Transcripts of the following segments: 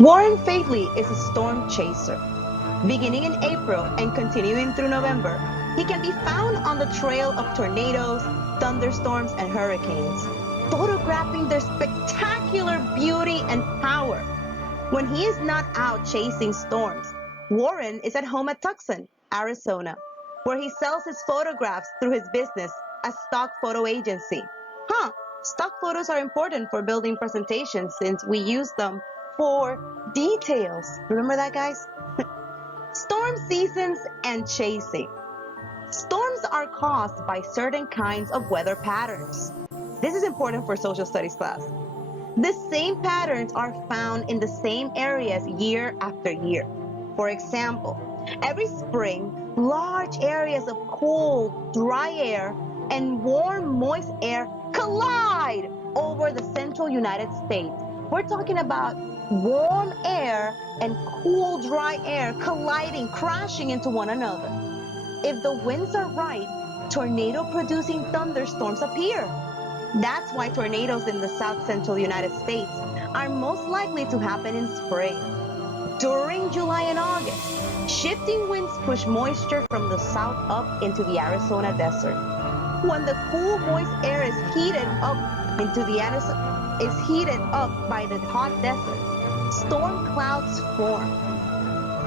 Warren Faintly is a storm chaser. Beginning in April and continuing through November, he can be found on the trail of tornadoes, thunderstorms, and hurricanes, photographing their spectacular beauty and power. When he is not out chasing storms, Warren is at home at Tucson, Arizona, where he sells his photographs through his business, a stock photo agency. Stock photos are important for building presentations since we use them for details. Remember that, guys? Storm seasons and chasing. Storms are caused by certain kinds of weather patterns. This is important for social studies class. The same patterns are found in the same areas year after year. For example, every spring, large areas of cool, dry air and warm, moist air collide, over the central United States. We're talking about warm air and cool, dry air colliding, crashing into one another. If the winds are right, tornado-producing thunderstorms appear. That's why tornadoes in the south central United States are most likely to happen in spring. During July and August, shifting winds push moisture from the south up into the Arizona desert. When the cool, moist air is heated up by the hot desert, storm clouds form.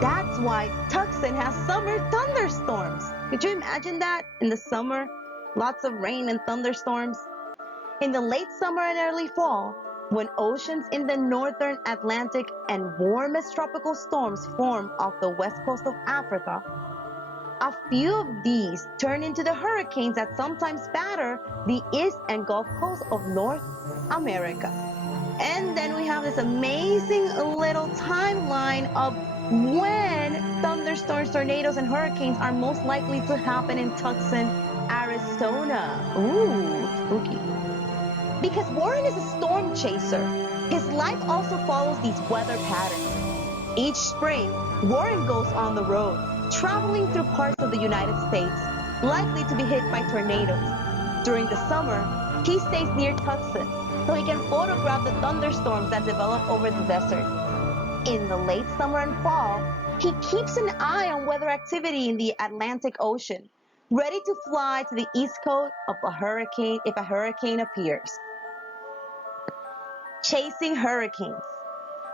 That's why Tucson has summer thunderstorms. Could you imagine that? In the summer, lots of rain and thunderstorms. In the late summer and early fall, when oceans in the northern Atlantic and warmest tropical storms form off the west coast of Africa, a few of these turn into the hurricanes that sometimes batter the east and Gulf Coast of North America. And then we have this amazing little timeline of when thunderstorms, tornadoes, and hurricanes are most likely to happen in Tucson, Arizona. Ooh, spooky. Because Warren is a storm chaser, his life also follows these weather patterns. Each spring, Warren goes on the road, traveling through parts of the United States likely to be hit by tornadoes. During the summer, he stays near Tucson so he can photograph the thunderstorms that develop over the desert. In the late summer and fall, he keeps an eye on weather activity in the Atlantic Ocean, ready to fly to the east coast of a hurricane if a hurricane appears. Chasing hurricanes.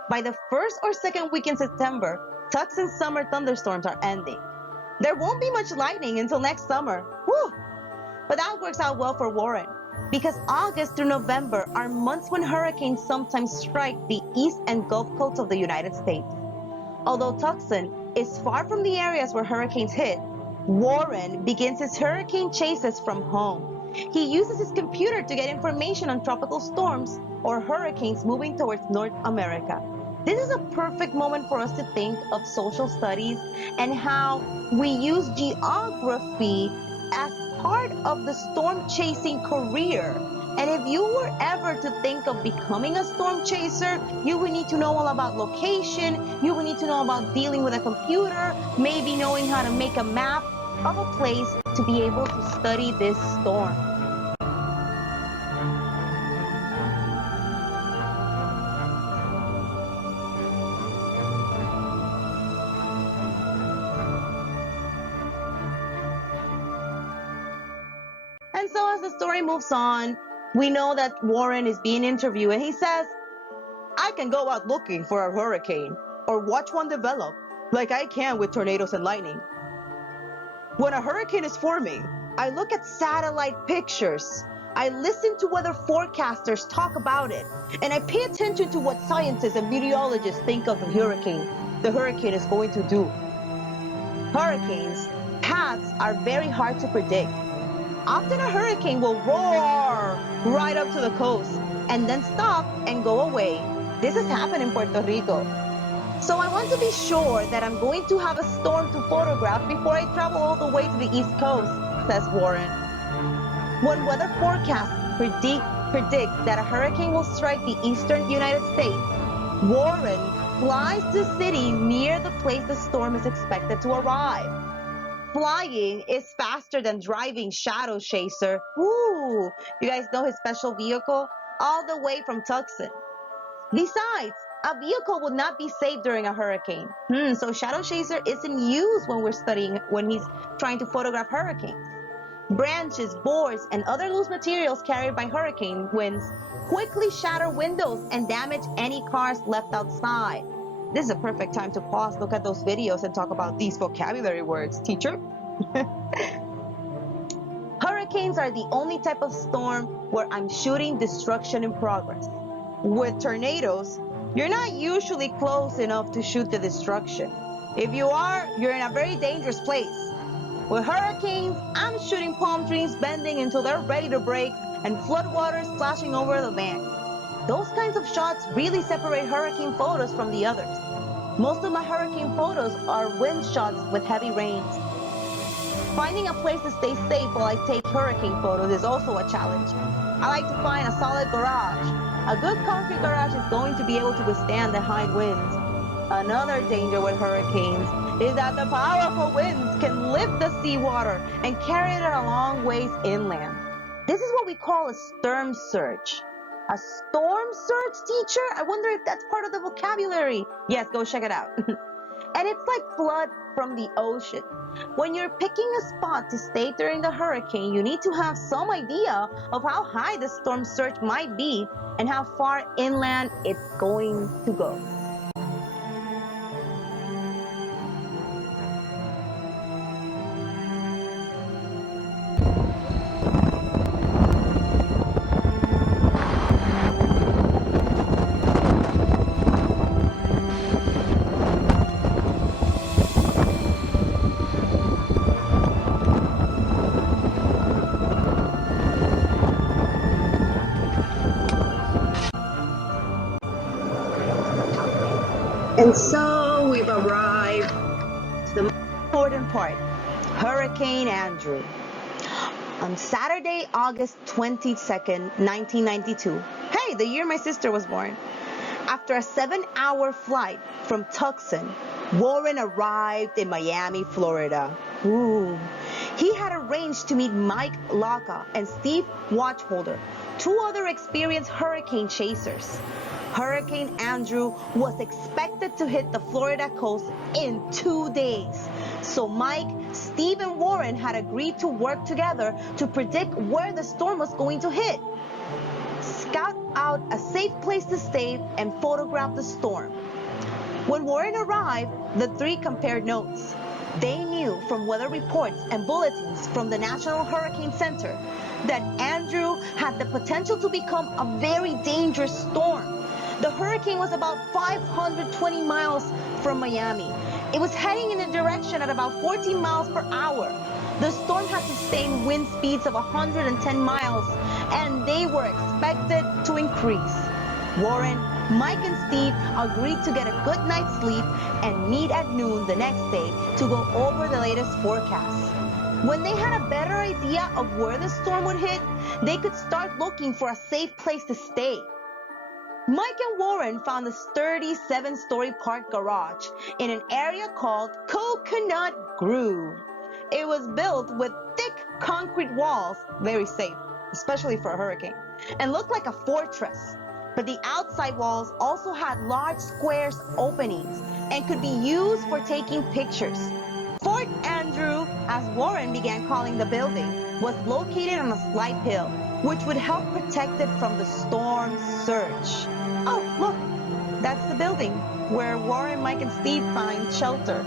By the first or second week in September, Tucson's summer thunderstorms are ending. There won't be much lightning until next summer. Whew! But that works out well for Warren, because August through November are months when hurricanes sometimes strike the east and Gulf coasts of the United States. Although Tucson is far from the areas where hurricanes hit, Warren begins his hurricane chases from home. He uses his computer to get information on tropical storms or hurricanes moving towards North America. This is a perfect moment for us to think of social studies and how we use geography as part of the storm chasing career. And if you were ever to think of becoming a storm chaser, you would need to know all about location, you would need to know about dealing with a computer, maybe knowing how to make a map of a place to be able to study this storm. And so as the story moves on, we know that Warren is being interviewed and he says, I can go out looking for a hurricane or watch one develop like I can with tornadoes and lightning. When a hurricane is forming, I look at satellite pictures. I listen to weather forecasters talk about it, and I pay attention to what scientists and meteorologists think of the hurricane is going to do. Hurricanes' paths are very hard to predict. Often a hurricane will roar right up to the coast and then stop and go away. This has happened in Puerto Rico. So I want to be sure that I'm going to have a storm to photograph before I travel all the way to the East Coast, says Warren. When weather forecasts predict that a hurricane will strike the eastern United States, Warren flies to a city near the place the storm is expected to arrive. Flying is faster than driving, Shadow Chaser. Ooh, you guys know his special vehicle? All the way from Tucson. Besides, a vehicle would not be safe during a hurricane. So Shadow Chaser isn't used when he's trying to photograph hurricanes. Branches, boards, and other loose materials carried by hurricane winds quickly shatter windows and damage any cars left outside. This is a perfect time to pause, look at those videos, and talk about these vocabulary words, teacher. Hurricanes are the only type of storm where I'm shooting destruction in progress. With tornadoes, you're not usually close enough to shoot the destruction. If you are, you're in a very dangerous place. With hurricanes, I'm shooting palm trees bending until they're ready to break and floodwaters splashing over the bank. Those kinds of shots really separate hurricane photos from the others. Most of my hurricane photos are wind shots with heavy rains. Finding a place to stay safe while I take hurricane photos is also a challenge. I like to find a solid garage. A good concrete garage is going to be able to withstand the high winds. Another danger with hurricanes is that the powerful winds can lift the seawater and carry it a long ways inland. This is what we call a storm surge. A storm surge, teacher? I wonder if that's part of the vocabulary. Yes, go check it out. And it's like flood from the ocean. When you're picking a spot to stay during the hurricane, you need to have some idea of how high the storm surge might be and how far inland it's going to go. And so we've arrived to the most important part, Hurricane Andrew. On Saturday, August 22nd, 1992, hey, the year my sister was born, after a 7-hour flight from Tucson, Warren arrived in Miami, Florida. Ooh. He had arranged to meet Mike Locka and Steve Watchholder, two other experienced hurricane chasers. Hurricane Andrew was expected to hit the Florida coast in 2 days. So Mike, Steve, and Warren had agreed to work together to predict where the storm was going to hit, scout out a safe place to stay, and photograph the storm. When Warren arrived, the three compared notes. They knew from weather reports and bulletins from the National Hurricane Center that Andrew had the potential to become a very dangerous storm. The hurricane was about 520 miles from Miami. It was heading in a direction at about 14 miles per hour. The storm had sustained wind speeds of 110 miles, and they were expected to increase. Warren, Mike, and Steve agreed to get a good night's sleep and meet at noon the next day to go over the latest forecasts. When they had a better idea of where the storm would hit, they could start looking for a safe place to stay. Mike and Warren found a sturdy 7-story park garage in an area called Coconut Grove. It was built with thick concrete walls, very safe, especially for a hurricane, and looked like a fortress. But the outside walls also had large squares openings and could be used for taking pictures. Fort Andrew, as Warren began calling the building, was located on a slight hill, which would help protect it from the storm surge. Oh, look, that's the building where Warren, Mike, and Steve find shelter.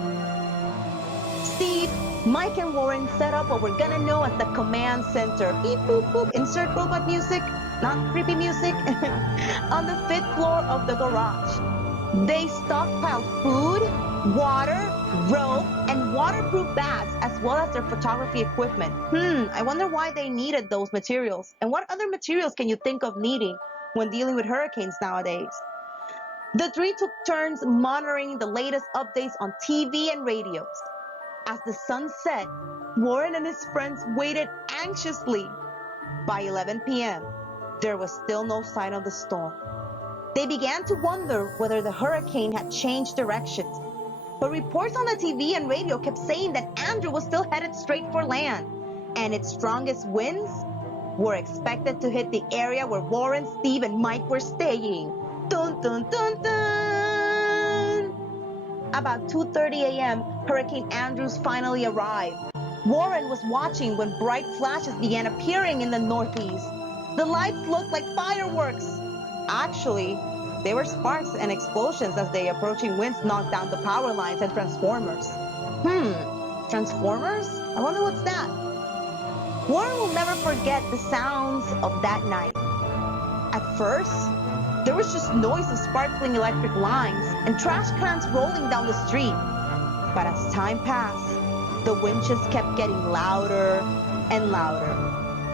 Steve, Mike, and Warren set up what we're gonna know as the command center. Beep, boop, boop, insert robot music, not creepy music, on the 5th floor of the garage. They stockpiled food, water, rope, and waterproof bags, as well as their photography equipment. I wonder why they needed those materials. And what other materials can you think of needing when dealing with hurricanes nowadays? The three took turns monitoring the latest updates on TV and radios. As the sun set, Warren and his friends waited anxiously. By 11 p.m., there was still no sign of the storm. They began to wonder whether the hurricane had changed directions. But reports on the TV and radio kept saying that Andrew was still headed straight for land, and its strongest winds were expected to hit the area where Warren, Steve, and Mike were staying. Dun, dun, dun, dun! About 2:30 a.m., Hurricane Andrews finally arrived. Warren was watching when bright flashes began appearing in the northeast. The lights looked like fireworks. Actually, they were sparks and explosions as the approaching winds knocked down the power lines and transformers. Transformers? I wonder what's that? Warren will never forget the sounds of that night. At first, there was just noise of sparkling electric lines and trash cans rolling down the street. But as time passed, the wind just kept getting louder and louder,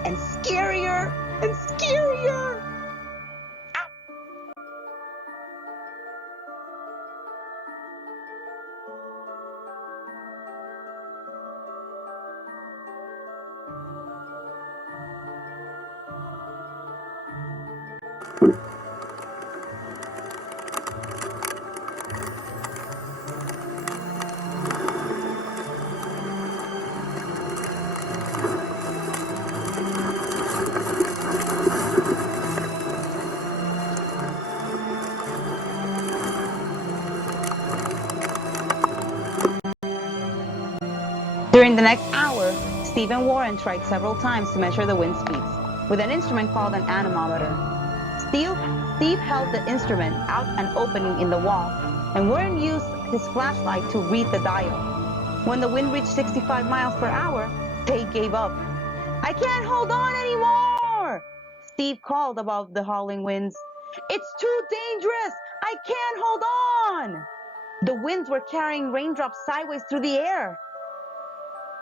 and scarier and scarier. During the next hour, Steve and Warren tried several times to measure the wind speeds with an instrument called an anemometer. Steve held the instrument out an opening in the wall, and Warren used his flashlight to read the dial. When the wind reached 65 miles per hour, they gave up. "I can't hold on anymore!" Steve called above the howling winds. "It's too dangerous! I can't hold on!" The winds were carrying raindrops sideways through the air.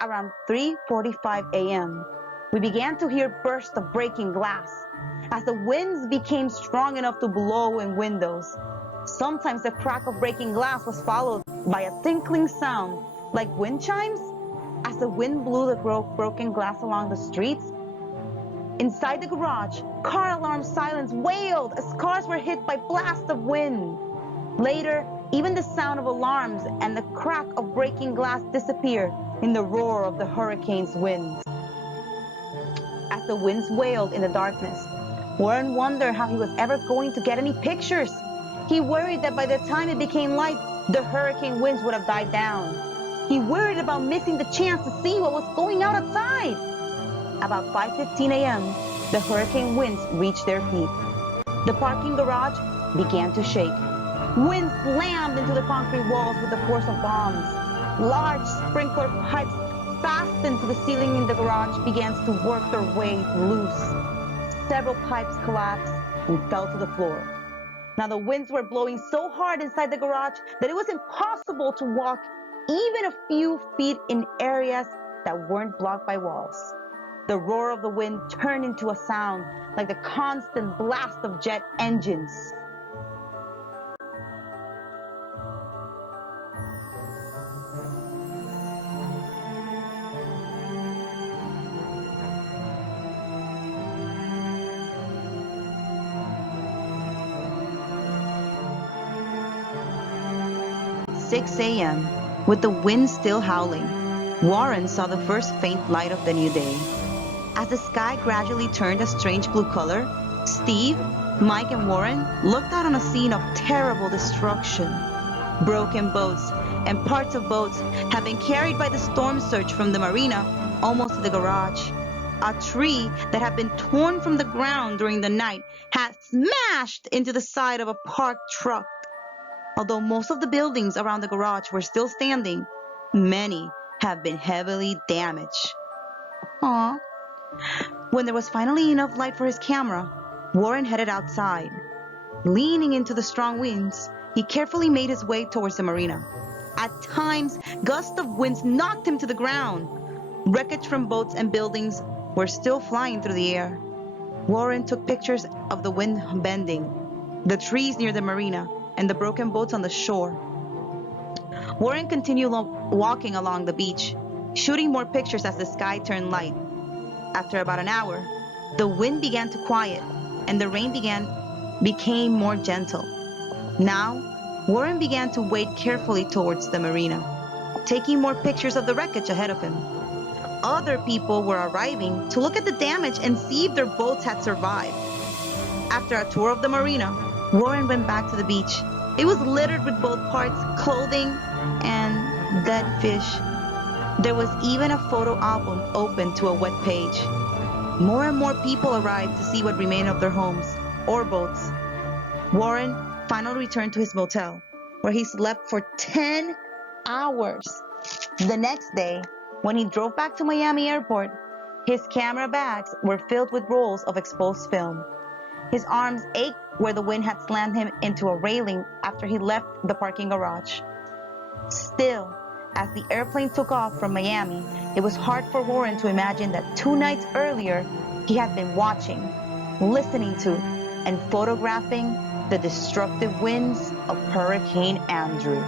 Around 3:45 a.m., we began to hear bursts of breaking glass as the winds became strong enough to blow in windows. Sometimes the crack of breaking glass was followed by a tinkling sound like wind chimes as the wind blew the broken glass along the streets. Inside the garage, car alarm sirens wailed as cars were hit by blasts of wind. Later, even the sound of alarms and the crack of breaking glass disappeared in the roar of the hurricane's winds. As the winds wailed in the darkness, Warren wondered how he was ever going to get any pictures. He worried that by the time it became light, the hurricane winds would have died down. He worried about missing the chance to see what was going on outside. About 5:15 a.m., the hurricane winds reached their peak. The parking garage began to shake. Wind slammed into the concrete walls with the force of bombs. Large sprinkler pipes fastened to the ceiling in the garage began to work their way loose. Several pipes collapsed and fell to the floor. Now the winds were blowing so hard inside the garage that it was impossible to walk even a few feet in areas that weren't blocked by walls. The roar of the wind turned into a sound like the constant blast of jet engines. 6 a.m., with the wind still howling, Warren saw the first faint light of the new day. As the sky gradually turned a strange blue color, Steve, Mike, and Warren looked out on a scene of terrible destruction. Broken boats and parts of boats had been carried by the storm surge from the marina almost to the garage. A tree that had been torn from the ground during the night had smashed into the side of a parked truck. Although most of the buildings around the garage were still standing, many have been heavily damaged. Aww. When there was finally enough light for his camera, Warren headed outside. Leaning into the strong winds, he carefully made his way towards the marina. At times, gusts of winds knocked him to the ground. Wreckage from boats and buildings were still flying through the air. Warren took pictures of the wind bending, the trees near the marina, and the broken boats on the shore. Warren continued walking along the beach, shooting more pictures as the sky turned light. After about an hour, the wind began to quiet, and the rain became more gentle. Now, Warren began to wade carefully towards the marina, taking more pictures of the wreckage ahead of him. Other people were arriving to look at the damage and see if their boats had survived. After a tour of the marina, Warren went back to the beach. It was littered with boat parts, clothing, and dead fish. There was even a photo album open to a wet page. More and more people arrived to see what remained of their homes or boats. Warren finally returned to his motel, where he slept for 10 hours. The next day, when he drove back to Miami Airport, his camera bags were filled with rolls of exposed film. His arms ached where the wind had slammed him into a railing after he left the parking garage. Still, as the airplane took off from Miami, it was hard for Warren to imagine that 2 nights earlier, he had been watching, listening to, and photographing the destructive winds of Hurricane Andrew.